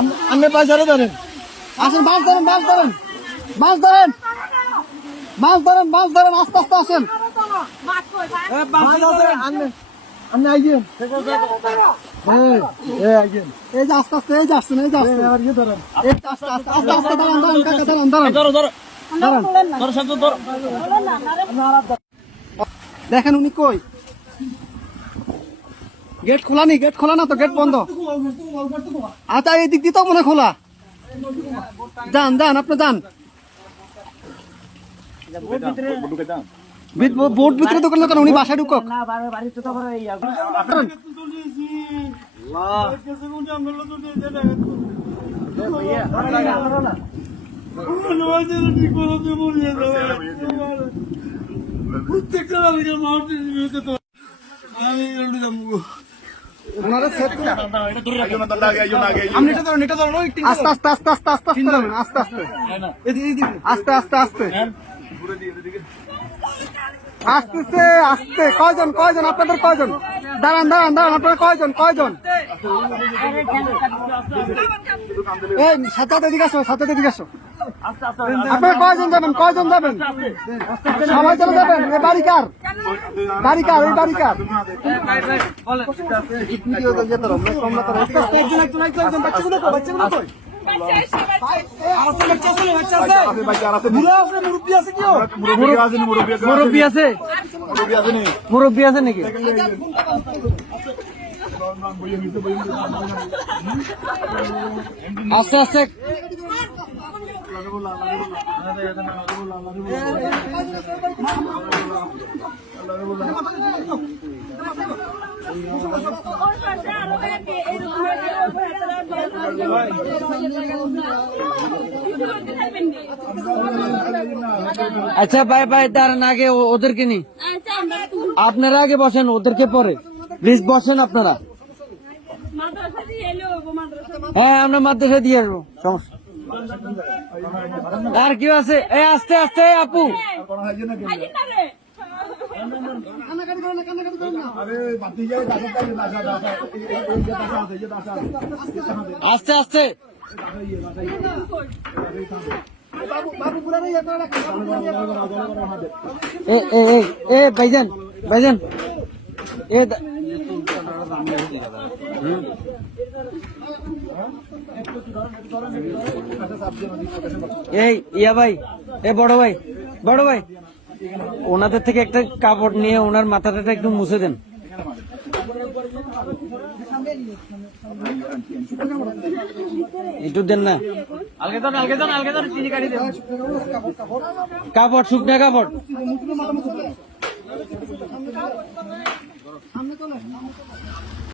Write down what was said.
আপনি পয়সাটা ধরেন, আসেন, মাছ ধরেন, মাছ ধরেন, মাছ ধরেন, মাছ ধরেন, মাছ ধরেন, আস্তে আস্তে আসেন। আপনি আইয়েন, এই যে আস্তে আস্তে, এই যে আসছেন, এই যে আসছেন, এই যে আস্তে আস্তে আস্তে আস্তে দাঁড়ান, দাঁড়ান কাকা, দাঁড়ান, দাঁড়ান, দাঁড়ান। দেখেন উনি কই, গেট খোলা নি, গেট খোলা না তো, গেট বন্ধ। আচ্ছা এই দিক দিয়ে তো মনে খোলা, যান যান, আপনি যান, বোট ভিতরে দোকান দোকান, উনি বাসায় ঢুকক। আস্তে আস্তে আস্তে আস্তে আস্তে আস্তে আস্তে আস্তে আস্তে আস্তে আসতেছে, আসতে কয়জন, কয়জন আপনাদের, কয়জন, দাঁড়ান দাঁড়ান দাঁড়ান, আপনারা কয়জন, কয়জন, এই সাথে এদিকে আসো, সাথে এদিকে আসো, আপনারা কয়জন যাবেন, কয়জন যাবেন, সবাই চলে যাবেন। এই বাড়ি কার, বাড়ি কার, এই বাড়ি কার, মুরব্বী আছে, মুরব্বী আছে নাকি? আস্তে আস্তে আচ্ছা ভাই ভাই, দাঁড়ান, আগে ওদেরকে নি, আপনারা আগে বসেন, ওদেরকে পরে প্লিজ বসেন আপনারা। হ্যাঁ আমরা মাদ্রাসা দিয়ে আসবো, সমস্যা। আর কেউ আছে? এই আস্তে আস্তে আপু, আস্তে আস্তে, ভাইজান, ভাইজান, এই ইয়া ভাই, এ বড় ভাই, বড় ভাই, ওনাদের থেকে একটা কাপড় নিয়ে ওনার মাথাটা একটু মুছে দেন। একটু দেন না, কাপড়, শুকনা কাপড়।